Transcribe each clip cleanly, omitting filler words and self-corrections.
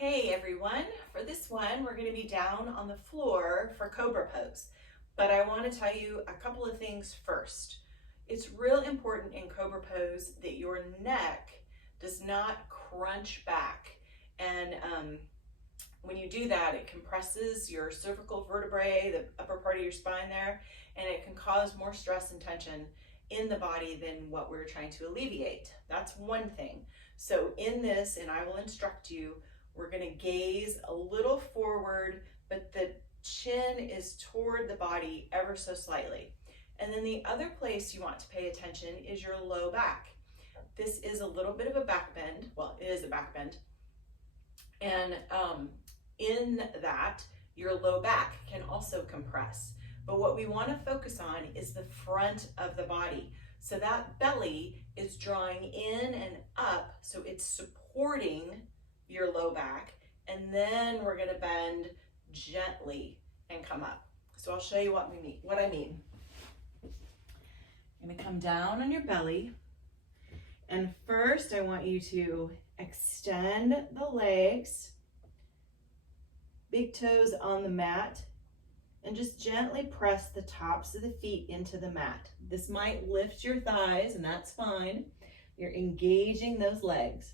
Hey everyone, for this one we're going to be down on the floor for Cobra pose, but I want to tell you a couple of things first. It's real important in Cobra pose that your neck does not crunch back, and when you do that it compresses your cervical vertebrae, the upper part of your spine there, and it can cause more stress and tension in the body than what we're trying to alleviate. That's one thing. So in this, and I will instruct you, we're going to gaze a little forward, but the chin is toward the body ever so slightly. And then the other place you want to pay attention is your low back. This is a little bit of a back bend. Well, it is a back bend. And in that, your low back can also compress. But what we want to focus on is the front of the body. So that belly is drawing in and up, so it's supporting your low back, and then we're going to bend gently and come up. So I'll show you what I mean. I'm going to come down on your belly, and first I want you to extend the legs, big toes on the mat, and just gently press the tops of the feet into the mat. This might lift your thighs, and that's fine. You're engaging those legs.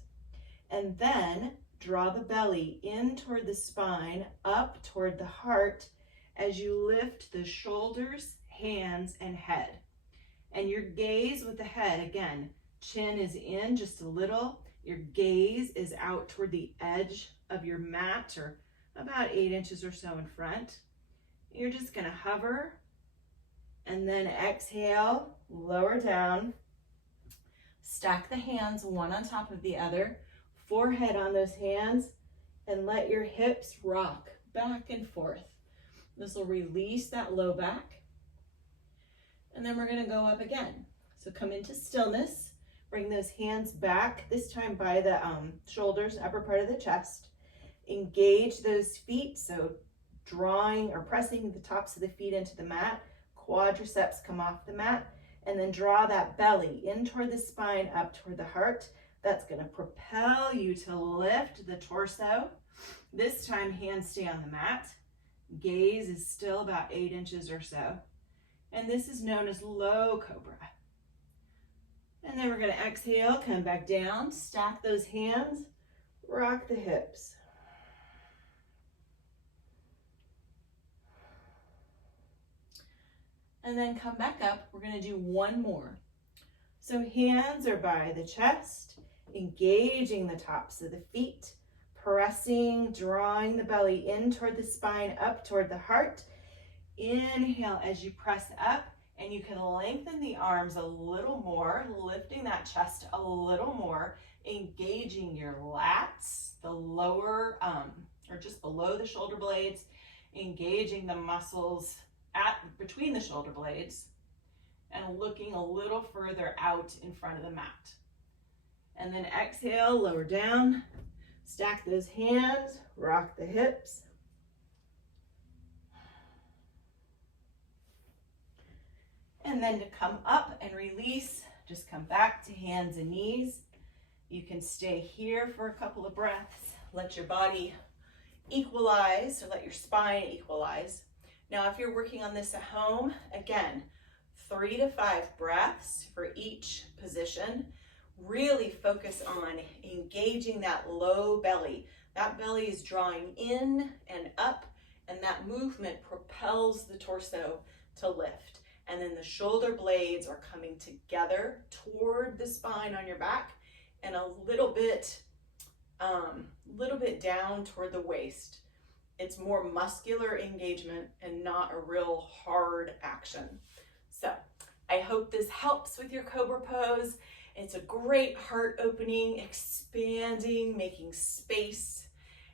And then draw the belly in toward the spine, up toward the heart as you lift the shoulders, hands, and head. And your gaze with the head, again, chin is in just a little. Your gaze is out toward the edge of your mat, or about 8 inches or so in front. You're just going to hover, and then exhale, lower down. Stack the hands one on top of the other, forehead on those hands, and let your hips rock back and forth. This will release that low back. And then we're going to go up again. So come into stillness, bring those hands back, this time by the shoulders, upper part of the chest. Engage those feet, so drawing or pressing the tops of the feet into the mat, quadriceps come off the mat, and then draw that belly in toward the spine, up toward the heart. That's going to propel you to lift the torso. This time, hands stay on the mat. Gaze is still about 8 inches or so. And this is known as low cobra. And then we're going to exhale, come back down, stack those hands, rock the hips. And then come back up. We're going to do one more. So hands are by the chest, engaging the tops of the feet, pressing, drawing the belly in toward the spine, up toward the heart. Inhale as you press up, and you can lengthen the arms a little more, lifting that chest a little more, engaging your lats, the lower, or just below the shoulder blades, engaging the muscles between the shoulder blades, and looking a little further out in front of the mat. And then exhale, lower down, stack those hands, rock the hips. And then to come up and release, just come back to hands and knees. You can stay here for a couple of breaths. Let your body equalize, or let your spine equalize. Now, if you're working on this at home, again, 3 to 5 breaths for each position. Really focus on engaging that low belly. That belly is drawing in and up, and that movement propels the torso to lift. And then the shoulder blades are coming together toward the spine on your back, and a little bit down toward the waist. It's more muscular engagement and not a real hard action. So I hope this helps with your Cobra pose. It's a great heart opening, expanding, making space.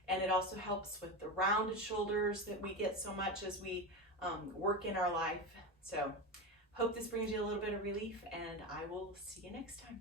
And it also helps with the rounded shoulders that we get so much as we work in our life. So hope this brings you a little bit of relief, and I will see you next time.